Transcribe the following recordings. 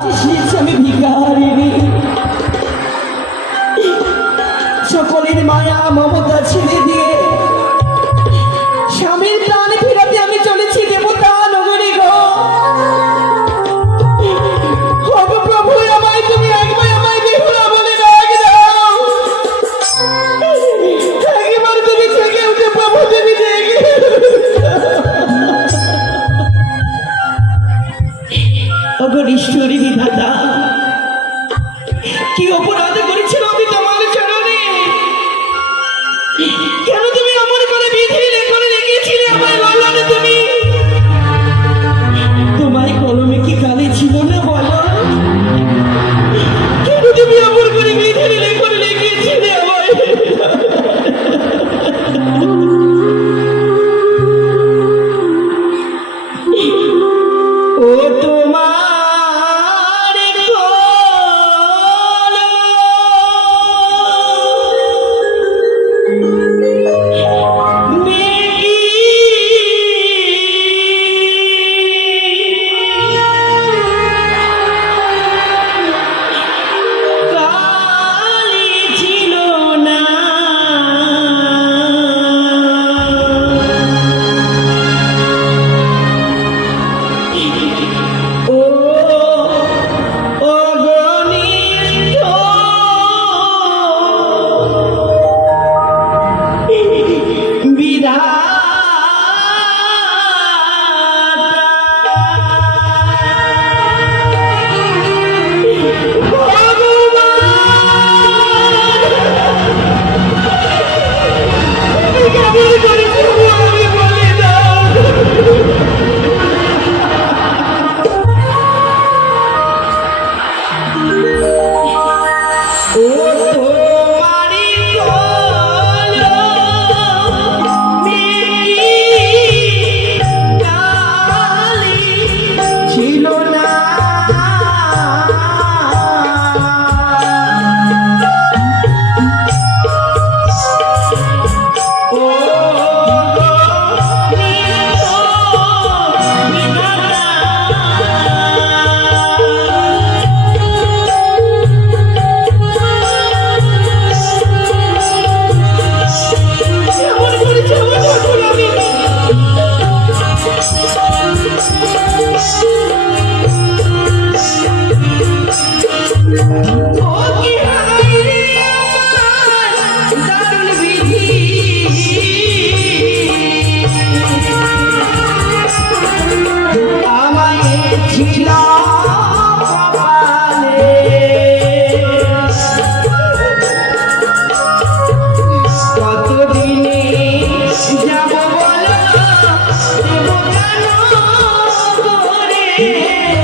আমি ভিকারিণী সকলের মায়া মমতা ছেড়ে দিয়ে স্বামীর প্রাণ ফেরাতে আমি চলেছি। Yeah.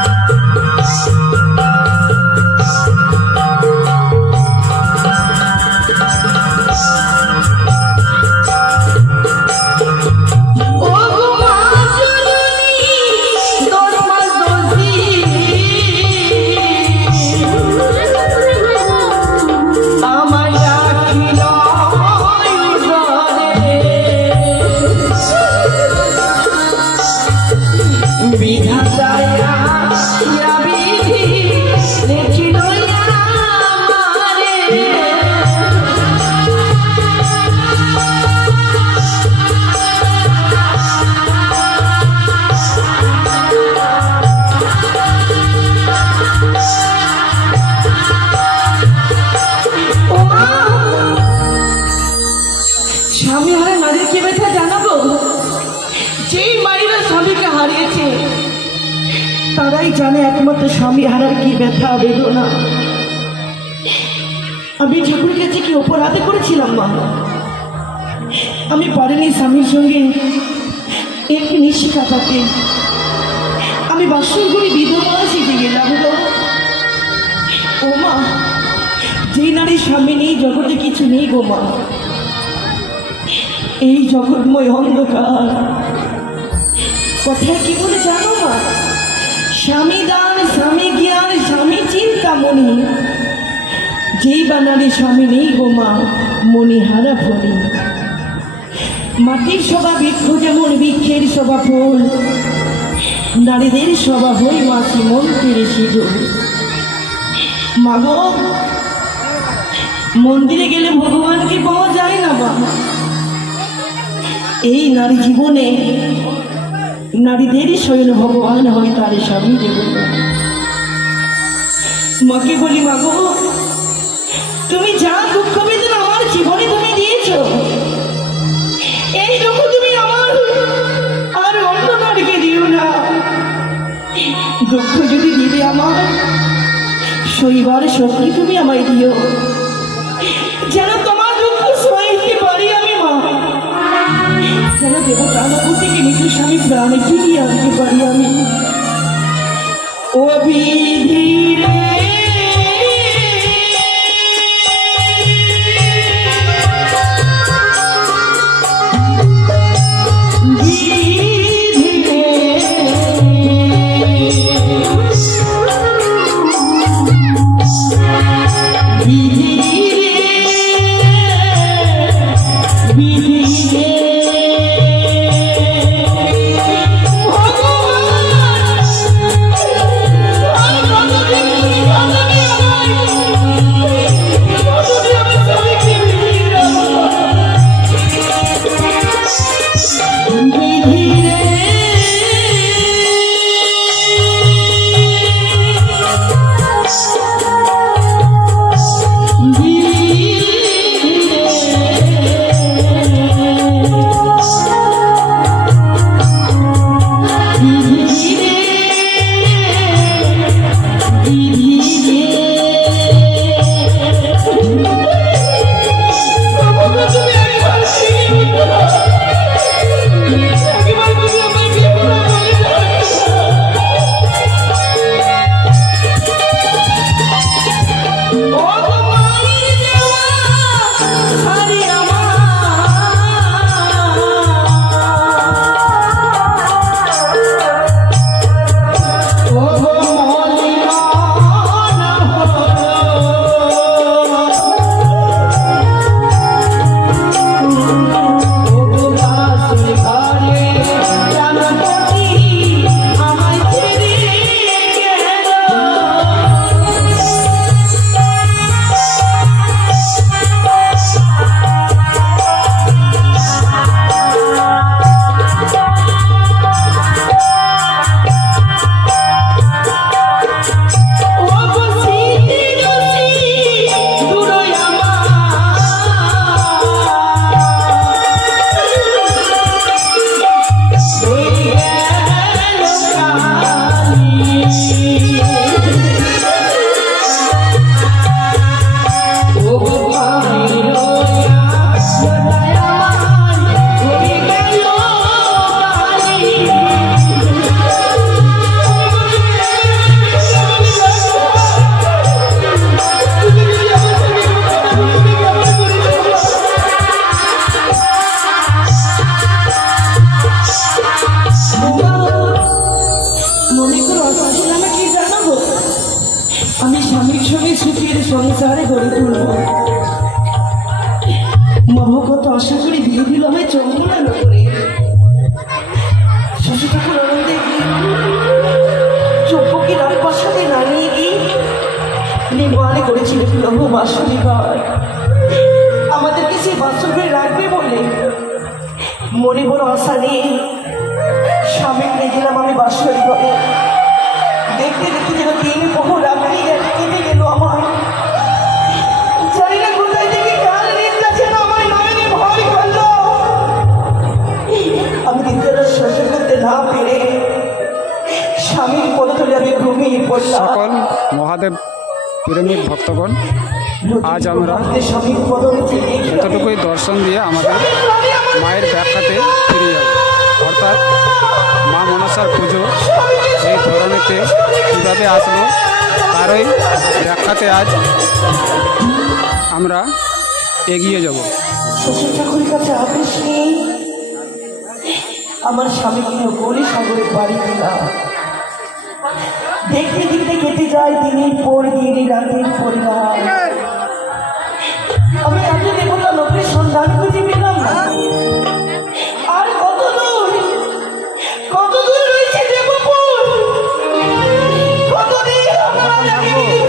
একমাত্র স্বামী হারার কি ব্যথা, বেদনা? আমি ঠাকুরের কাছে কি অপরাধ করেছিলাম, মা? আমি পারিনি স্বামীর সঙ্গে একটি নিশি আমি বাসন করে বিধবা শিখে গেলাম গো। ও মা, যে নারীর স্বামী নেই, জগতে কিছু নেই গো মা। এই জগৎময় অন্ধকার। কথা কি বলে জানো মা? স্বামী দান, স্বামী জ্ঞান, স্বামী চিন্তামণি যেই বা নারী স্বামী নেই গো মা মনি হারা ফলি মাটির সভা বৃক্ষ যেমন বৃক্ষের সভা ফুল, নারীদের সভা হই মাসি মন্ত্রের সিঁদুর। মাগো মন্দিরে গেলে ভগবানকে পাওয়া যায় না বা এই নারী জীবনে নারীদেরই স্বয়ং ভগবান হয় তার স্বামী দেবতা। মাকে বলি, মাগো, তুমি যা দুঃখ বেদনা আমার জীবনে তুমি দিয়েছ এই দুঃখ তুমি আমার আর অন্য নারীকে দিও না। দুঃখ যদি দিবে আমার, শৈবার শক্তি তুমি আমায় দিও। যেন দেবতা নগর থেকে নিজের স্বামী প্রাণে ফিরিয়ে আনতে পারি আমি। ও আশা করে বিয়ে দিল আমায় চম্পলানো করে। শ্বশুর ঠাকুর আনন্দে চব্বকে রাজপ্রাসাদে নামিয়ে গিয়ে নির্মাণ করেছিল প্রভু বাসনী ঘর আমাদেরকে সেই বাসন ঘরে রাখবে বলে মনে বড় আশা নিয়ে স্বামী গেছিলাম আমি বাসর প্রেমিক ভক্তগণ, আজ আমরা এতটুকুই দর্শন দিয়ে আমাদের মায়ের ব্যাখ্যাতে ফিরে যাব। অর্থাৎ মা মনসার পুজো এই ধরনেতে কীভাবে আসলো, তারই ব্যাখ্যাতে আজ আমরা এগিয়ে যাব। আমার স্বামী কিন্তু গৌরী সাগরের বাড়ি দিলাম দেখতে দেখতে কেটে যায় দিনের পর দিন রাতের পরিবার আমি এত দেখুন